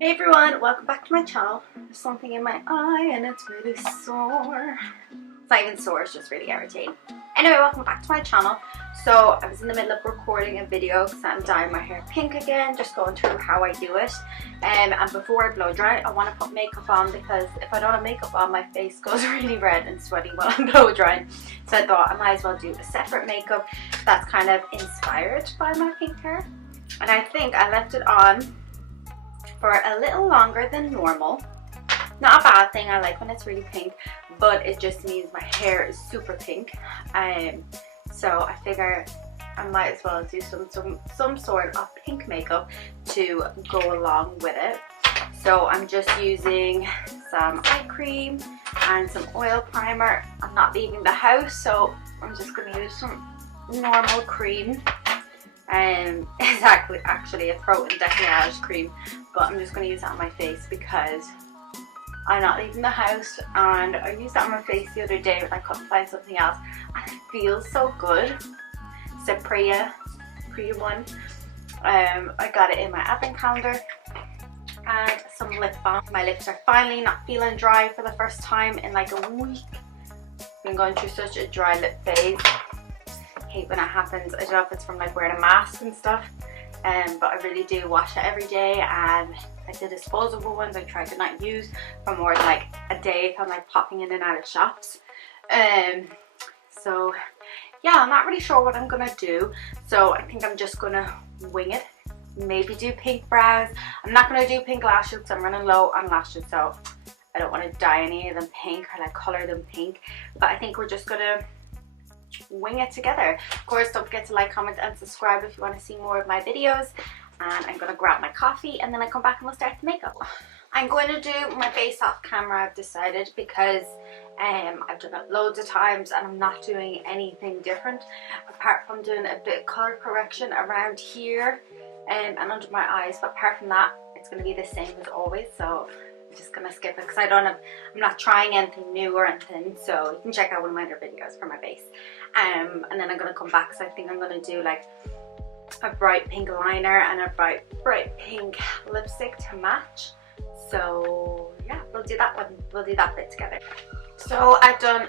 Hey everyone, welcome back to my channel. There's something in my eye and it's really sore. It's not even sore, it's just really irritating. Anyway, welcome back to my channel. So I was in the middle of recording a video because I'm dyeing my hair pink again, just going through how I do it. And before I blow dry, I want to put makeup on because if I don't have makeup on, my face goes really red and sweaty while I'm blow drying. So I thought I might as well do a separate makeup that's kind of inspired by my pink hair. And I think I left it on for a little longer than normal. Not a bad thing, I like when it's really pink, but it just means my hair is super pink. So I figure I might as well do some sort of pink makeup to go along with it. So I'm just using some eye cream and some oil primer. I'm not leaving the house, so I'm just going to use some normal cream. It's actually a protein decollage cream, but I'm just going to use that on my face because I'm not leaving the house, and I used that on my face the other day when I couldn't find something else and it feels so good. It's a Priya one. I got it in my advent calendar. And some lip balm. My lips are finally not feeling dry for the first time in like a week. I've been going through such a dry lip phase. Hate when it happens. I don't know if it's from like wearing a mask and stuff, but I really do wash it every day, and like the disposable ones I try to not use for more than like a day if I'm like popping in and out of shops. So yeah, I'm not really sure what I'm gonna do, so I think I'm just gonna wing it. Maybe do pink brows. I'm not gonna do pink lashes because I'm running low on lashes, so I don't want to dye any of them pink or like color them pink, but I think we're just gonna wing it together. Of course, don't forget to like, comment and subscribe if you want to see more of my videos. And I'm gonna grab my coffee and then I come back and we'll start the makeup. I'm going to do my base off camera, I've decided, because I've done it loads of times and I'm not doing anything different apart from doing a bit of color correction around here and under my eyes, but apart from that it's going to be the same as always, so I'm just gonna skip it because I'm not trying anything new or anything. So you can check out one of my other videos for my base. And then I'm gonna come back, so I think I'm gonna do like a bright pink liner and a bright pink lipstick to match. So yeah, we'll do that one. We'll do that bit together. So I've done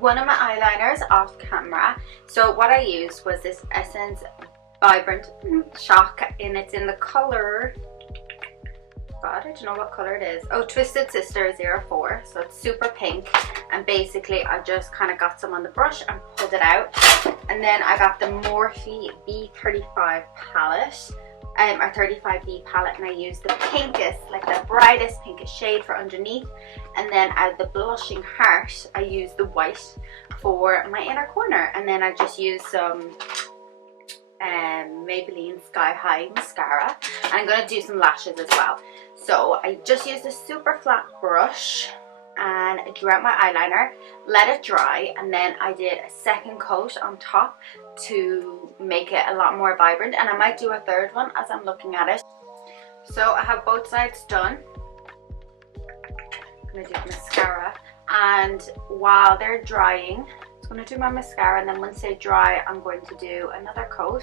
one of my eyeliners off camera. So what I used was this Essence Vibrant Shock, and it's in the color, God, I don't know what color it is. Oh, Twisted Sister 04. So it's super pink, and basically I just kind of got some on the brush and pulled it out. And then I got the Morphe B35 palette, our 35B palette, and I used the pinkest, like the brightest pinkest shade for underneath. And then out of the blushing heart, I used the white for my inner corner. And then I just used some Maybelline Sky High mascara, and I'm going to do some lashes as well. So I just used a super flat brush and I drew out my eyeliner, let it dry, and then I did a second coat on top to make it a lot more vibrant, and I might do a third one as I'm looking at it. So I have both sides done. I'm going to do mascara, and while they're drying I'm going to do my mascara, and then once they dry I'm going to do another coat.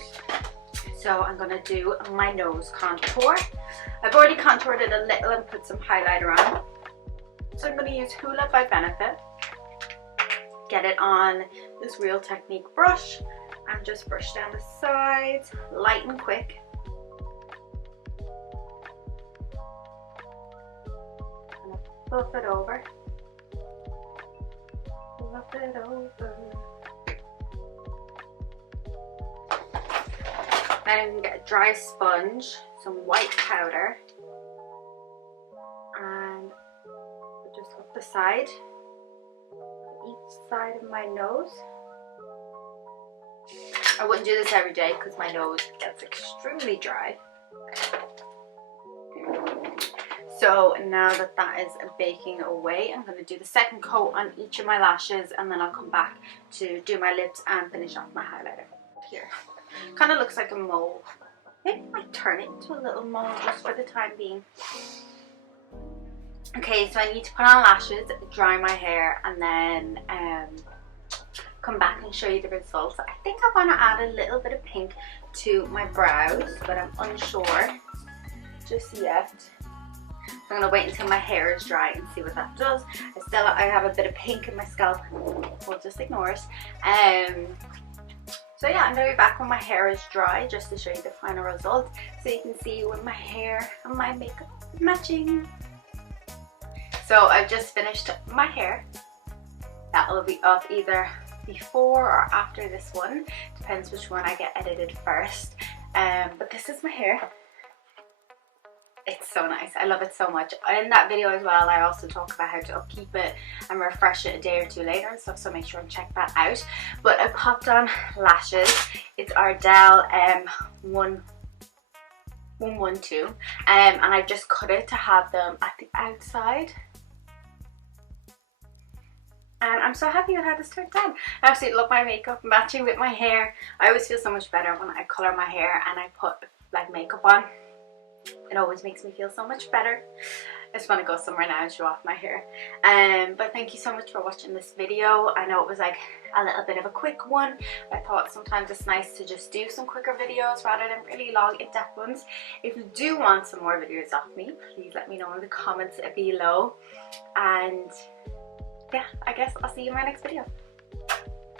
So I'm going to do my nose contour. I've already contoured it a little and put some highlighter on. So I'm going to use Hoola by Benefit. Get it on this Real Technique brush and just brush down the sides, light and quick. I'm going to buff it over. Buff it over. Then I'm going to get a dry sponge, some white powder, and just up the side, each side of my nose. I wouldn't do this every day because my nose gets extremely dry. So now that that is baking away, I'm going to do the second coat on each of my lashes, and then I'll come back to do my lips and finish off my highlighter here. Kind of looks like a mole. Maybe I might turn it into a little mole just for the time being. Okay, so I need to put on lashes, dry my hair, and then come back and show you the results. I think I want to add a little bit of pink to my brows, but I'm unsure just yet. So I'm gonna wait until my hair is dry and see what that does. I have a bit of pink in my scalp. We'll just ignore it. So yeah, I'm gonna be back when my hair is dry just to show you the final result, so you can see when my hair and my makeup is matching. So I've just finished my hair. That will be up either before or after this one, depends which one I get edited first. But this is my hair. It's so nice. I love it so much. In that video as well, I also talk about how to upkeep it and refresh it a day or two later and stuff, so make sure and check that out. But I popped on lashes. It's Ardell 112, and I've just cut it to have them at the outside. And I'm so happy with how this turned out. I absolutely love my makeup matching with my hair. I always feel so much better when I colour my hair and I put like makeup on. It always makes me feel so much better. I just want to go somewhere now and show off my hair. But thank you so much for watching this video. I know it was like a little bit of a quick one. I thought sometimes it's nice to just do some quicker videos rather than really long in-depth ones. If you do want some more videos of me, please let me know in the comments below. And yeah, I guess I'll see you in my next video.